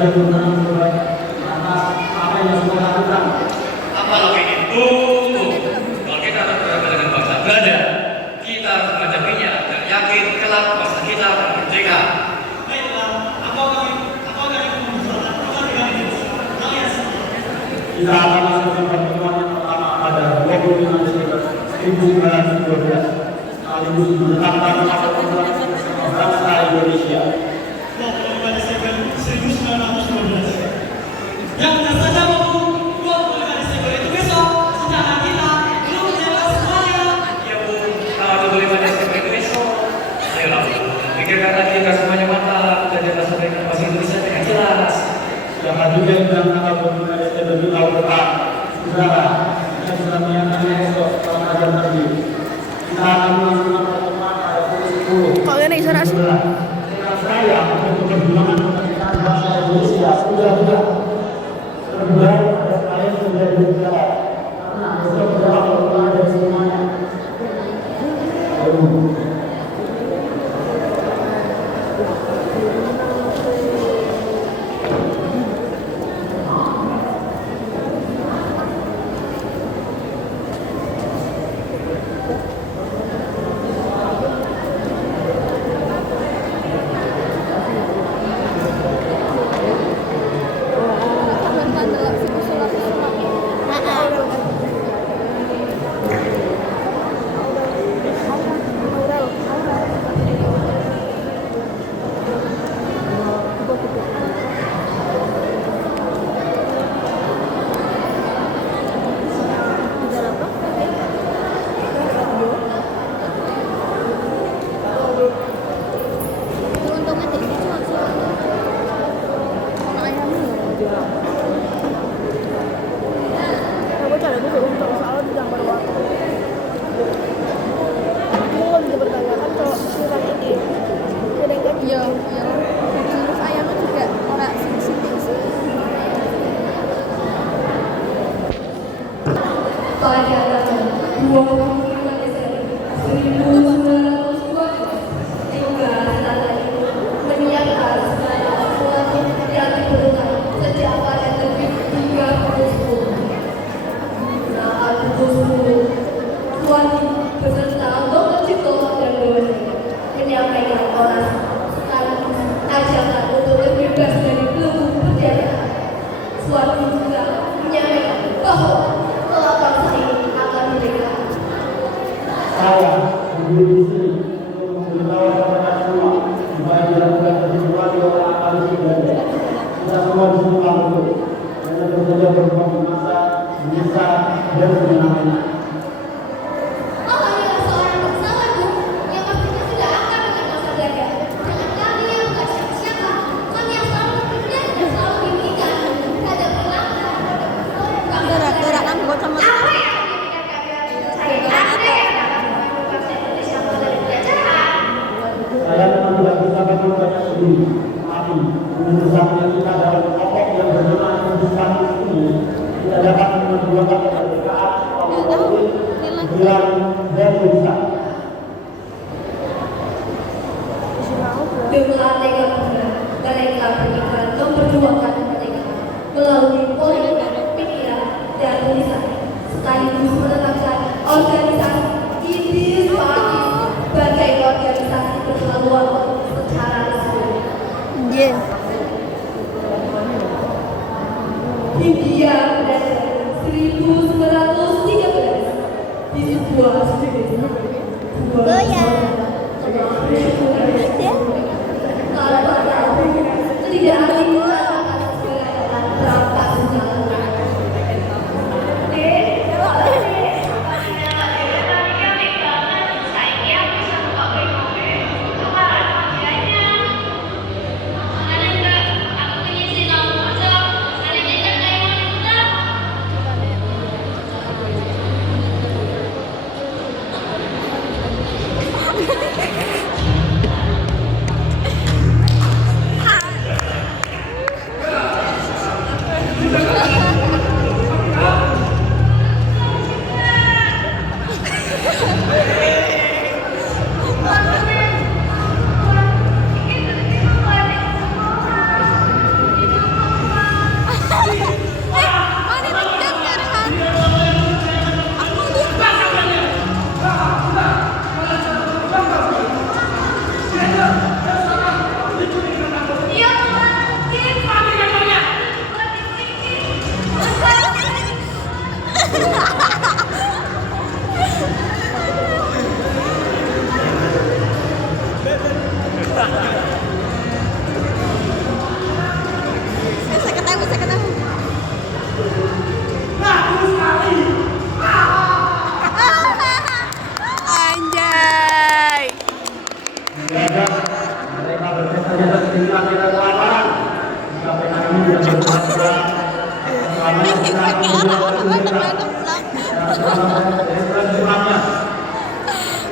atas apa yang sudah lakukan. Apalagi itu, kalau kita harus berada dengan bangsa Belanda, kita harus menghadapinya dan yakin kelak bangsa kita akan merdeka. Kita akan lakukan pertemuan yang pertama pada 25 Desember 1912 sekaligus menetapkan bangsa Indonesia. 25 Desember 1912. Yang benar saja Bu, 25 Desember itu besok, sedangkan kita belum menjaga semuanya. Ya Bu, kalau 25 Desember itu besok, ayolah Bu, pikirkan lagi agar semuanya matang dan jaga sebaiknya bahasa Indonesia dengan jelas. Siapa juga yang bilang tanggal 25 Desember di tahun depan, saudara, kita sudah menyatakan besok kalau kajian terbit. Kita akan melakukan pertemuan pada pukul 10. Kalau ini saya Saya untuk perjuangan kemerdekaan bangsa Indonesia sudah terbuat pada kalian sudah berbicara karena besok berapa pertemuan dari semuanya. Pada tanggal 25 Desember 1912 juga tanda itu menyiapkan segala sesuatu yang diperlukan sejak pada terbit 30 saat pukul 10 Suwandi beserta Dr. Cipto dan Dewi menyampaikan orasi sekaligus ajakan untuk terbebas dari belenggu perjalanan. Suwandi juga menyampaikan bahwa bangsa ini akan merdeka. Saya berdiri di sini untuk memberitahu kepada semua supaya dilakukan perjuangan oleh akal Belanda. Kita semua di sini mampu dan tentu saja berjuang masa bisa dan semena-mena. Oh, adalah seorang bangsawan Bu, yang pastinya sudah akan dengan masa Belanda. Jangan kami yang bukan siapa-siapa, kami yang selalu bekerja dan selalu diberikan terhadap pelanggan. gerak kan buat sama Apa yang saya Anda yang dapat membantu bangsa Indonesia dari penjajahan. Saya memang tidak bisa banyak sendiri, tapi bersama kita dalam kelompok yang bernama Hindustan ini tidak dapat memperjuangkan kemerdekaan Papua, Bilang dan Indonesia. Dengan tega benar, mereka berikan memperjuangkan kemerdekaan melalui politik, pikiran, dan tulisan, sekaligus menetapkan organisasi Indies Party sebagai organisasi keperluan secara resmi. Hindia Belanda 1913 di sebuah tidak asing mengatakan segala berapa sejarah.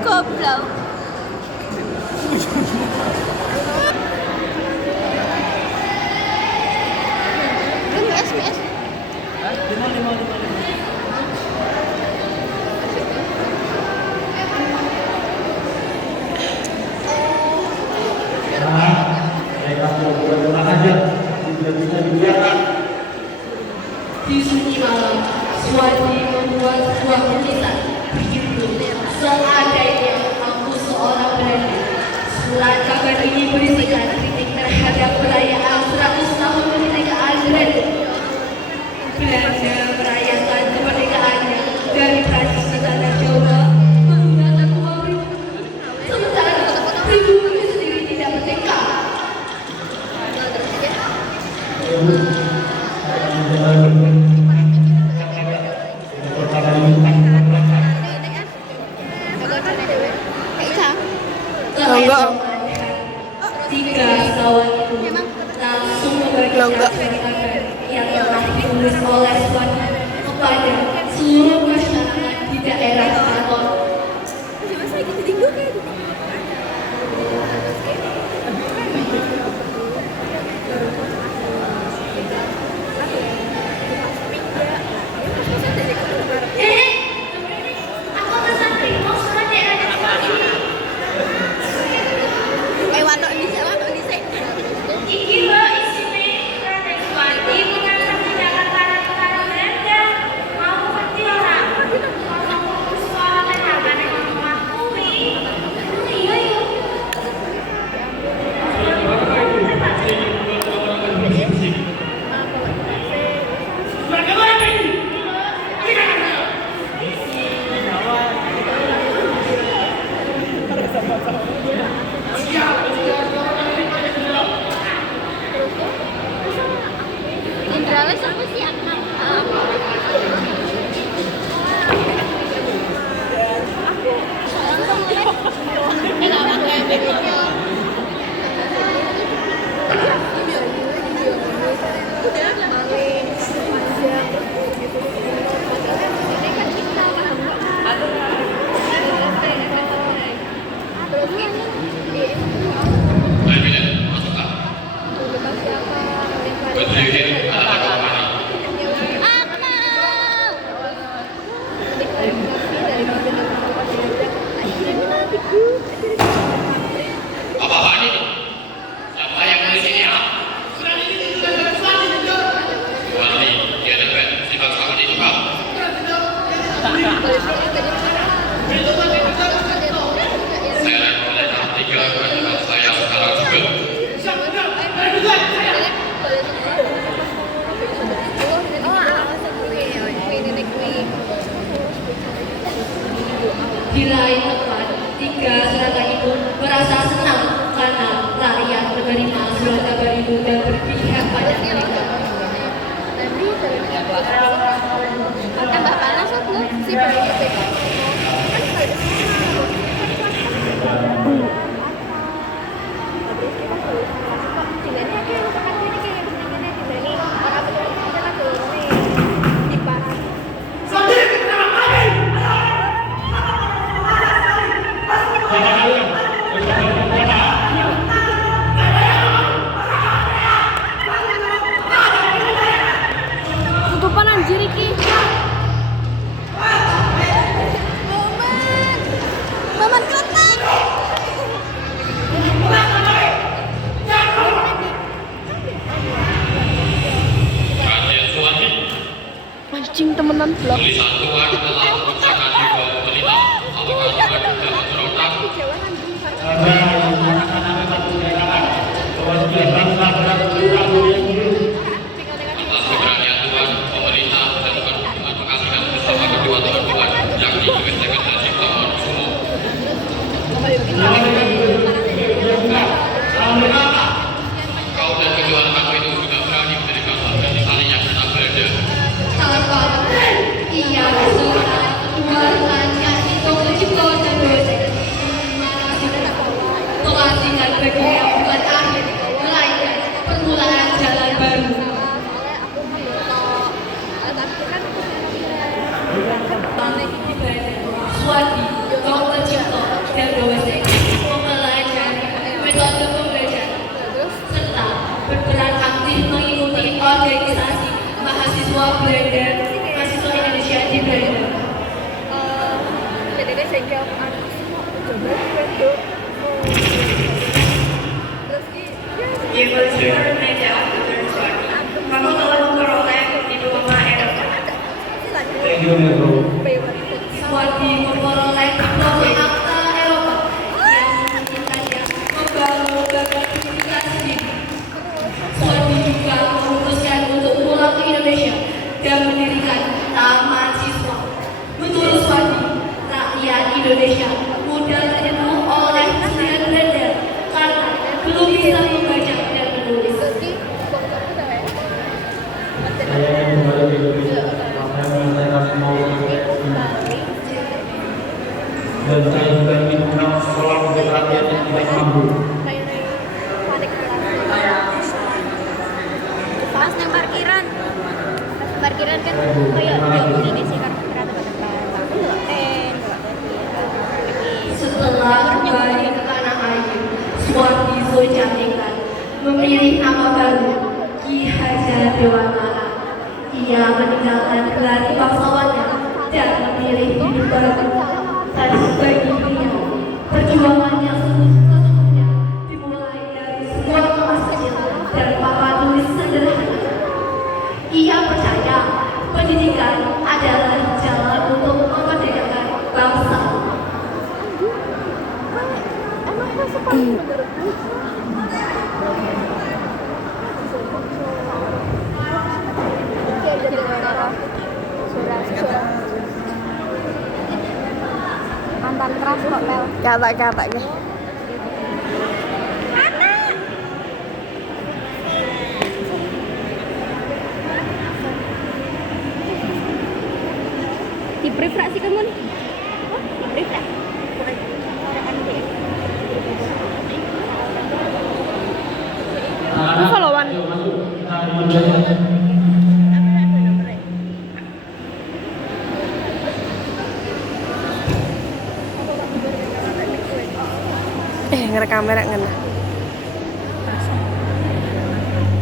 Goblok. MS. Mereka berbuat aja, tidak bisa dibiarkan. Di sunyi malam, Suwadi membuat sebuah lukisan berjudul Seandainya Aku Seorang Belanda. Surat kabar ini berisikan kritik terhadap perayaan 100 tahun kemerdekaan Belanda. Belanda merayakan kemerdekaannya dari Prancis ke tanah Jawa menggunakan uang ribu. Sementara pribumi sendiri tidak merdeka. Tiga kawan itu langsung membagikan perintah yang telah ditulis oleh Suwadi kepada seluruh masyarakat di daerah keraton. Aku pesan primo surat daerah ini. Watok dhisik. Iki lho isine Raden Suwadi mengatur tindakan para tentara Belanda. Mau ngerti ora? Mau soal tenaga nek omah kuwi. Iya yo. Jenderalnya siapa sih? Berpikir anak kemana? Apa hal ini? Siapa yang nulis ini ya? Wali, dia dapat sifat sangat itu pak. Saya rekomendasi tiga kepada saya sekarang juga. Di lain tempat, tiga serata itu merasa senang karena rakyat menerima surat kabar itu dan berpihak pada mereka. Tambah panas aku si tutupan anjir iki. Maman kotak. Raden Suwadi, Mancing temenan blok. tulisan Tuhan telah mengucapkan di bawah pemerintah. Apakah Tuhan dapat berontak? Karena anak-anak satu negara, bahwa dia bangsa beragama yang Atas keberanian Tuhan, pemerintah dan dengan pengasihan bersama kedua Tuhan Tuhan, yakni Kementerian dan Ciptaan Kusumo. Kau dan kedua anakmu itu sudah berani mendirikan organisasi yang benar berada. Salah ia seorang kedua rekannya itu menciptakan Belanda, mahasiswa Indonesia di Belanda. Jadi sehingga aku semua coba itu. Terus Ia bersyukur meja aku Suwadi. Kamu telah memperoleh diploma Eropa. Thank you, Bro. Suwadi memperoleh diploma akta Eropa yang mencintai membangun bakat pendidikan sendiri. Suwadi juga memutuskan untuk pulang ke Indonesia dan mendirikan taman siswa. Menurut Suwadi, rakyat Indonesia mudah terjenuh oleh kesenian Belanda karena belum bisa membaca dan menulis. Saya ingin kembali ke Indonesia. Saya menyelesaikan semua ujian dan saya juga ingin mengenal sekolah untuk rakyat yang tidak mampu. Pas yang parkiran. Parkiran kan kayak jauh ini sih kan ternyata Setelah kembali ke tanah air, Suwadi Soecantikan memilih nama baru Ki Hajar Dewantara. Ia meninggalkan gelar bangsawannya dan memilih hidup baru. Dan bagi dia, perjuangannya sesungguhnya dimulai dari sebuah kelas kecil dan papan tulis sederhana. Ia percaya pendidikan adalah jalan untuk memerdekakan bangsa. Mantan keras kok Mel. Kata-kata ke. Di brief rak sih kamu nih? Di brief rak? Followan. Ngerekam kamera ngena.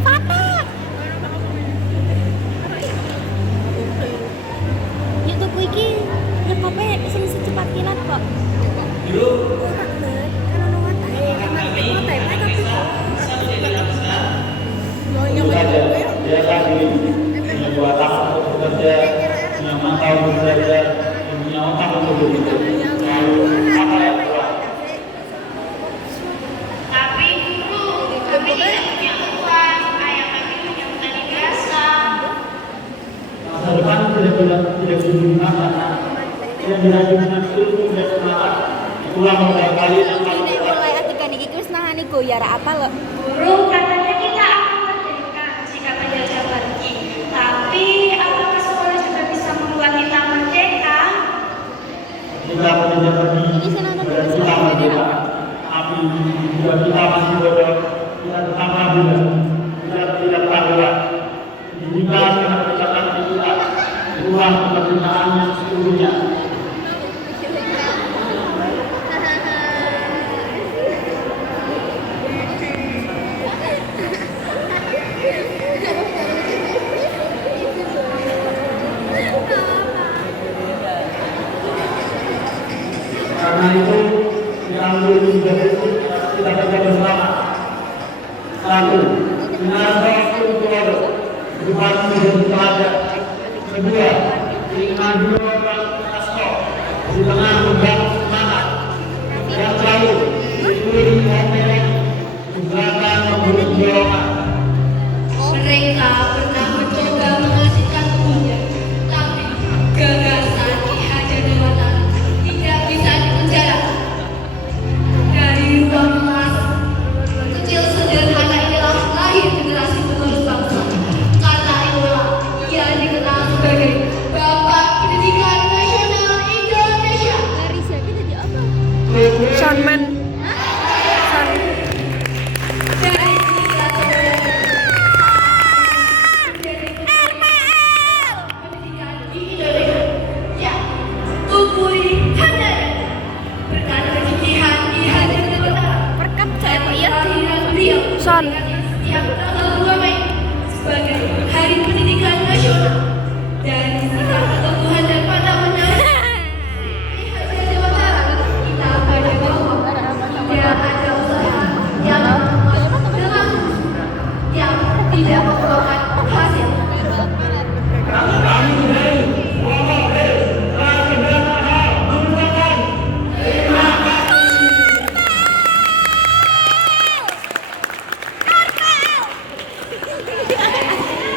Fatah. YouTube iki nyekope sing secepat kilat kok. Yo. Kan ono watahe, tapi Dia kan punya dua tahun untuk bekerja, punya mata untuk belajar, punya otak untuk begitu. Lalu apa yang kurang? Tapi dulu kami tidak punya uang, ayah kami punya petani biasa. Masa depan tidak digunakan, tidak diragukan ilmu dan semangat. Itulah modal kalian yang paling ini kuat. mulai adegan iki wis nahani goyar apa lo? Guru katanya kita akan merdeka jika penjajah pergi. Tapi apakah sekolah juga bisa membuat kita merdeka? Jika penjajah pergi, berarti kita merdeka. Tapi jika kita masih bodoh, kita tetap ragu. Kita tidak tahulah. Jika kita mencatatkan kita, itulah kemerdekaan yang sesungguhnya. Karena itu diambil tiga prinsip kita baca bersama. Satu, menasihati untuk bukan menjadi teladan. Kedua, keinginan dua orang asal di tengah membangun semangat. Yang selalu diikuti oleh di belakang memberi dorongan. Mereka pernah mencoba menghasilkan tubuhnya, tapi gagasan Ki Hajar Dewantara tidak bisa dipenjara. Dari ruang kelas kecil sederhana inilah lahir generasi penerus bangsa. Karena itulah ia dikenal sebagai Bapak Pendidikan Nasional Indonesia. Larissa kita jadi apa? Seanman. Dari pendidikan di Indonesia, ya, Tuguri Handayani berkat kegigihan Ki Hajar Dewantara. Perkap saya iya. Kelahiran beliau Son. setiap tanggal 2 Mei sebagai Hari Pendidikan Nasional.